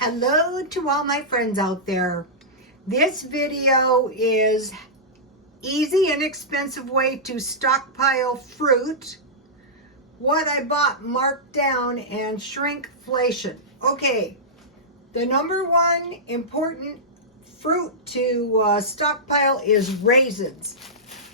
Hello to all my friends out there. This video is easy and inexpensive way to stockpile fruit, what I bought marked down, and shrinkflation. Okay, the number one important fruit to stockpile is raisins.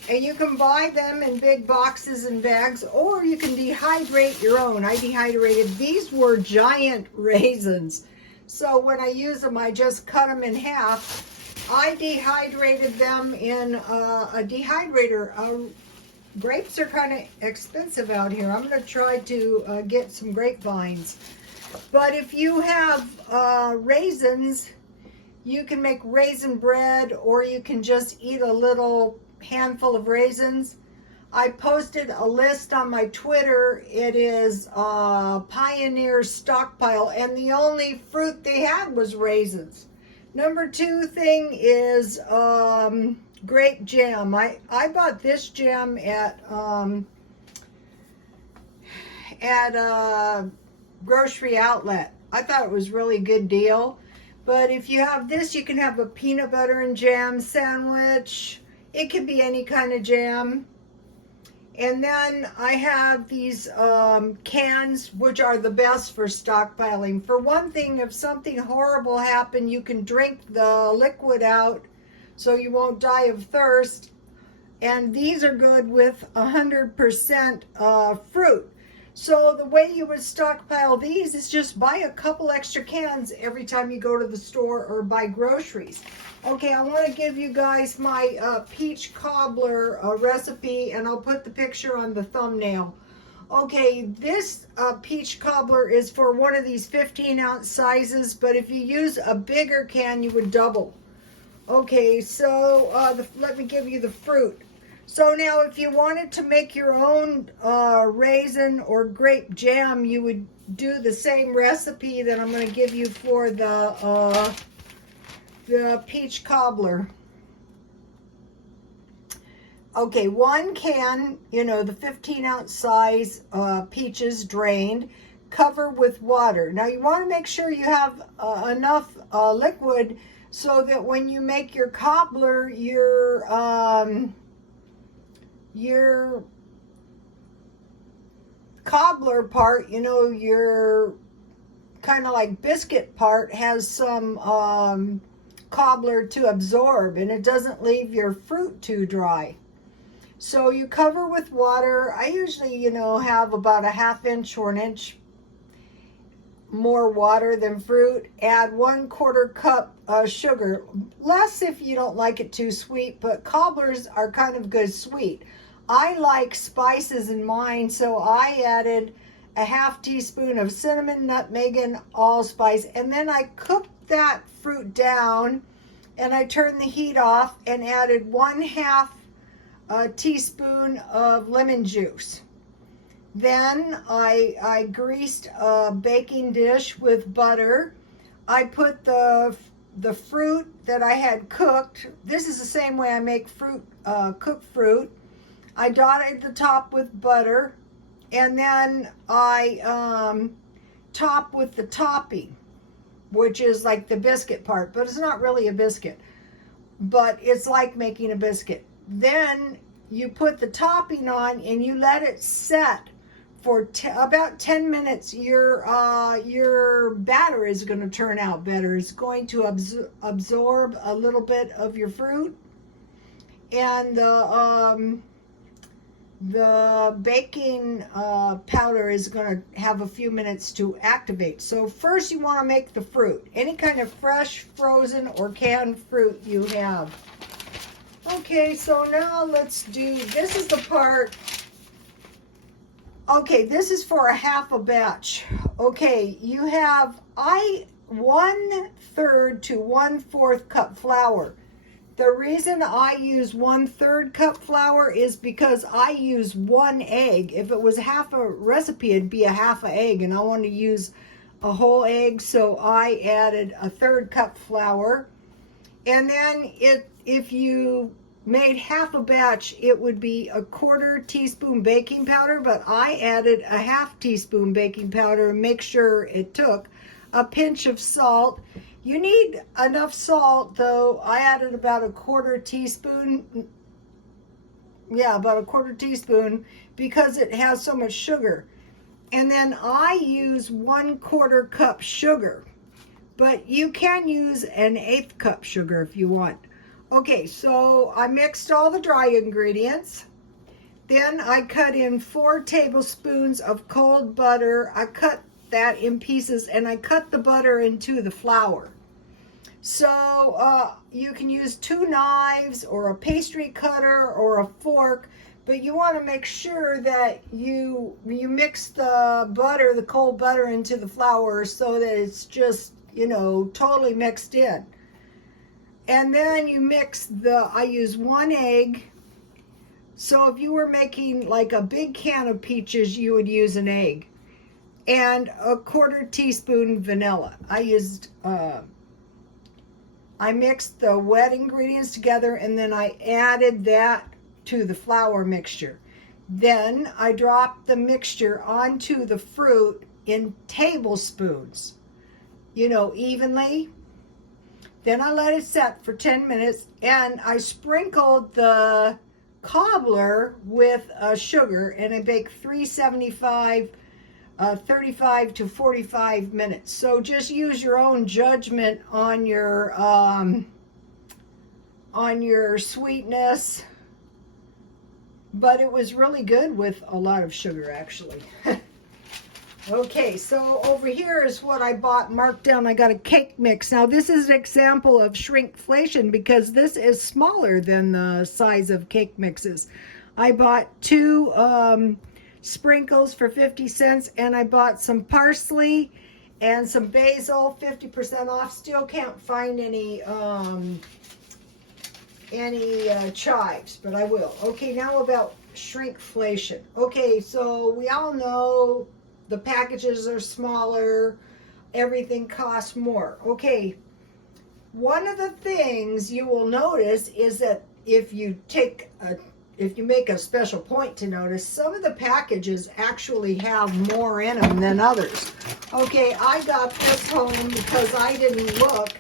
And you can buy them in big boxes and bags, or you can dehydrate your own. I dehydrated. These were giant raisins. So when I use them, I just cut them in half. I dehydrated them in a dehydrator. Grapes are kind of expensive out here. I'm going to try to get some grapevines. But if you have raisins, you can make raisin bread, or you can just eat a little handful of raisins. I posted a list on my Twitter. It is Pioneer Stockpile, and the only fruit they had was raisins. Number two thing is grape jam. I bought this jam at a grocery outlet. I thought it was really good deal. But if you have this, you can have a peanut butter and jam sandwich. It could be any kind of jam. And then I have these cans, which are the best for stockpiling. For one thing, if something horrible happened, you can drink the liquid out so you won't die of thirst. And these are good with 100% fruit. So the way you would stockpile these is just buy a couple extra cans every time you go to the store or buy groceries. Okay, I want to give you guys my peach cobbler recipe, and I'll put the picture on the thumbnail. Okay, this peach cobbler is for one of these 15-ounce sizes, but if you use a bigger can, you would double. Okay, so let me give you the fruit. So now if you wanted to make your own raisin or grape jam, you would do the same recipe that I'm going to give you for the peach cobbler. Okay, one can, the 15-ounce size peaches drained, cover with water. Now you want to make sure you have enough liquid so that when you make your cobbler, your cobbler part, your kind of like biscuit part, has some cobbler to absorb, and it doesn't leave your fruit too dry. So you cover with water. I usually, have about a ½ or an inch more water than fruit. Add 1/4 cup sugar, less if you don't like it too sweet, but cobblers are kind of good sweet. I like spices in mine, so I added a ½ teaspoon of cinnamon, nutmeg, and allspice, and then I cooked that fruit down, and I turned the heat off and added 1/2 teaspoon of lemon juice. Then I greased a baking dish with butter. I put the fruit that I had cooked. This is the same way I make fruit, cooked fruit. I dotted the top with butter, and then I top with the topping, which is like the biscuit part, but it's not really a biscuit, but it's like making a biscuit. Then you put the topping on and you let it set for about 10 minutes. Your batter is going to turn out better. It's going to absorb a little bit of your fruit, and the baking powder is going to have a few minutes to activate. So first you want to make the fruit. Any kind of fresh, frozen, or canned fruit you have. Okay, so now let's do, this is the part. Okay, this is for a ½ batch. Okay, you have 1/3 to 1/4 cup flour. The reason I use 1/3 cup flour is because I use 1 egg. If it was half a recipe, it'd be a ½ egg, and I want to use a whole egg, so I added a 1/3 cup flour. And then if you made half a batch, it would be a 1/4 teaspoon baking powder, but I added a ½ teaspoon baking powder and make sure it took. a pinch of salt. You need enough salt, though. I added about a quarter teaspoon. Yeah, about a quarter teaspoon because it has so much sugar. And then I use 1/4 cup sugar, but you can use an 1/8 cup sugar if you want. Okay, so I mixed all the dry ingredients. Then I cut in 4 tablespoons of cold butter. I cut that in pieces and I cut the butter into the flour. So you can use 2 knives or a pastry cutter or a fork, but you want to make sure that you mix the butter, the cold butter, into the flour so that it's just, you know, totally mixed in. And then you mix I use 1 egg. So if you were making like a big can of peaches, you would use an egg. And a 1/4 teaspoon vanilla. I mixed the wet ingredients together and then I added that to the flour mixture. Then I dropped the mixture onto the fruit in tablespoons, you know, evenly. Then I let it set for 10 minutes and I sprinkled the cobbler with sugar and I baked 375 35 to 45 minutes. So just use your own judgment on your sweetness. But it was really good with a lot of sugar, actually. Okay, so over here is what I bought marked down. I got a cake mix. Now this is an example of shrinkflation because this is smaller than the size of cake mixes. I bought 2 sprinkles for 50 cents and I bought some parsley and some basil, 50% off. Still can't find any chives, but I will. Okay, now about shrinkflation. Okay, so we all know the packages are smaller, everything costs more. Okay, one of the things you will notice is that if you make a special point to notice, some of the packages actually have more in them than others. Okay, I got this home because I didn't look,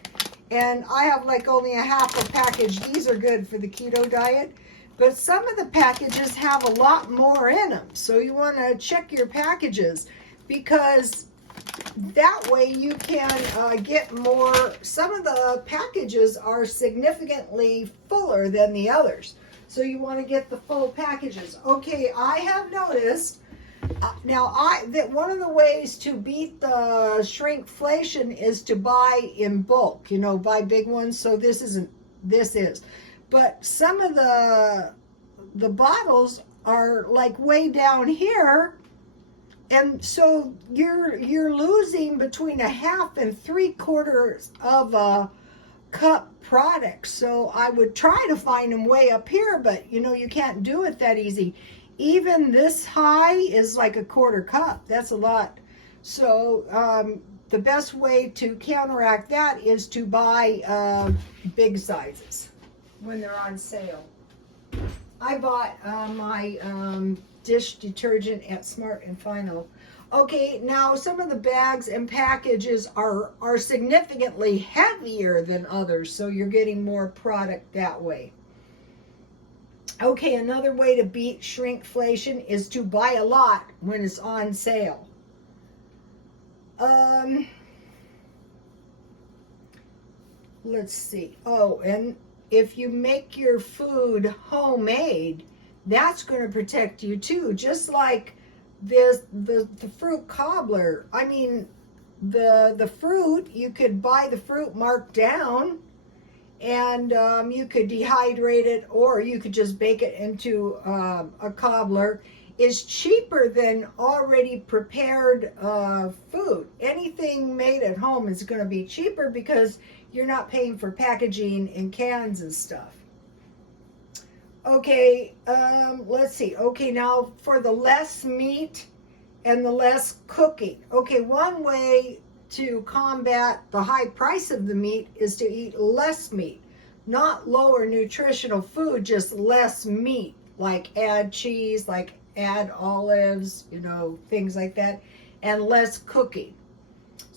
and I have like only a half a package. These are good for the keto diet, but some of the packages have a lot more in them. So you want to check your packages because that way you can get more. Some of the packages are significantly fuller than the others. So you want to get the full packages. Okay, I have noticed that one of the ways to beat the shrinkflation is to buy in bulk. You know, buy big ones. So this is. But some of the bottles are like way down here, and so you're losing between a half and 3/4 of a cup product. So I would try to find them way up here, but you know, you can't do it that easy. Even this high is like a 1/4 cup. That's a lot. So the best way to counteract that is to buy big sizes when they're on sale. I bought my dish detergent at Smart and Final. Okay, now some of the bags and packages are significantly heavier than others, so you're getting more product that way. Okay, another way to beat shrinkflation is to buy a lot when it's on sale. Let's see. Oh, and if you make your food homemade, that's going to protect you too, just like the fruit cobbler. I mean, the fruit, you could buy the fruit marked down and you could dehydrate it, or you could just bake it into a cobbler. Is cheaper than already prepared food. Anything made at home is going to be cheaper because you're not paying for packaging and cans and stuff. Okay, let's see. Okay, now for the less meat and the less cooking. Okay, one way to combat the high price of the meat is to eat less meat. Not lower nutritional food, just less meat. Like add cheese, like add olives, you know, things like that. And less cooking.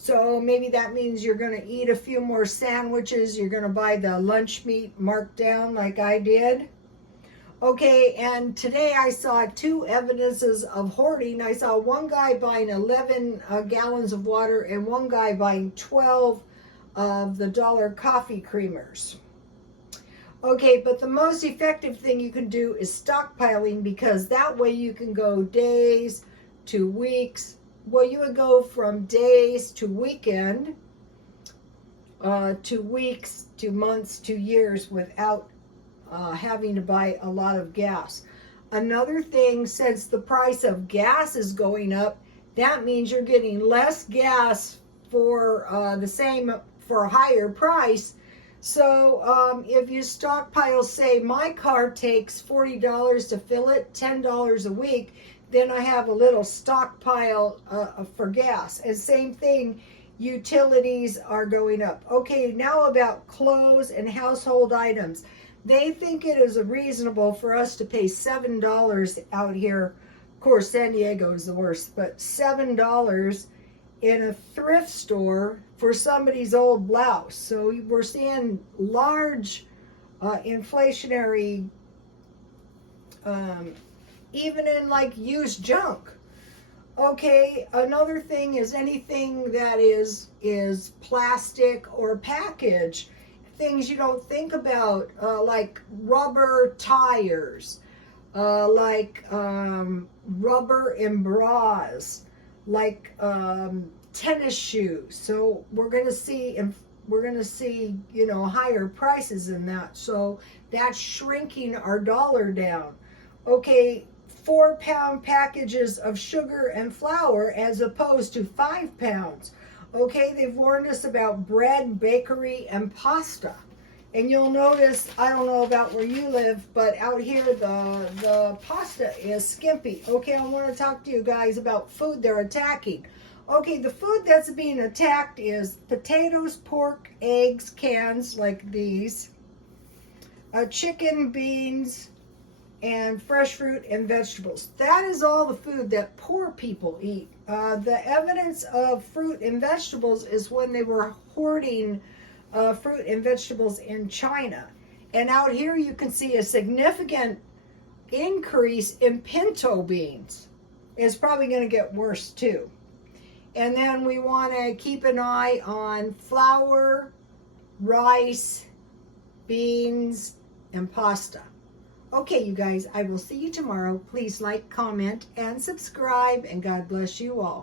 So maybe that means you're going to eat a few more sandwiches. You're going to buy the lunch meat marked down like I did. Okay, and today I saw two evidences of hoarding. I saw one guy buying 11 gallons of water and one guy buying 12 of the dollar coffee creamers. Okay, but the most effective thing you can do is stockpiling, because that way you can go days to weeks. Well, you would go from days to weekend, to weeks, to months, to years without having to buy a lot of gas. Another thing, since the price of gas is going up, that means you're getting less gas for for a higher price. So if you stockpile, say my car takes $40 to fill it, $10 a week, then I have a little stockpile for gas. And same thing, utilities are going up. Okay, now about clothes and household items. They think it is reasonable for us to pay $7 out here. Of course, San Diego is the worst, but $7 in a thrift store for somebody's old blouse. So we're seeing large inflationary, even in like used junk. Okay, another thing is anything that is plastic or package. Things you don't think about, like rubber tires, like rubber and bras, like tennis shoes. So we're gonna see, you know, higher prices in that. So that's shrinking our dollar down. Okay, 4-pound packages of sugar and flour as opposed to 5 pounds. Okay, they've warned us about bread, bakery, and pasta. And you'll notice, I don't know about where you live, but out here the pasta is skimpy. Okay, I want to talk to you guys about food they're attacking. Okay, the food that's being attacked is potatoes, pork, eggs, cans like these, chicken, beans, and fresh fruit and vegetables. That is all the food that poor people eat. The evidence of fruit and vegetables is when they were hoarding fruit and vegetables in China. And out here you can see a significant increase in pinto beans. It's probably going to get worse too. And then we want to keep an eye on flour, rice, beans, and pasta. Okay, you guys, I will see you tomorrow. Please like, comment, and subscribe, and God bless you all.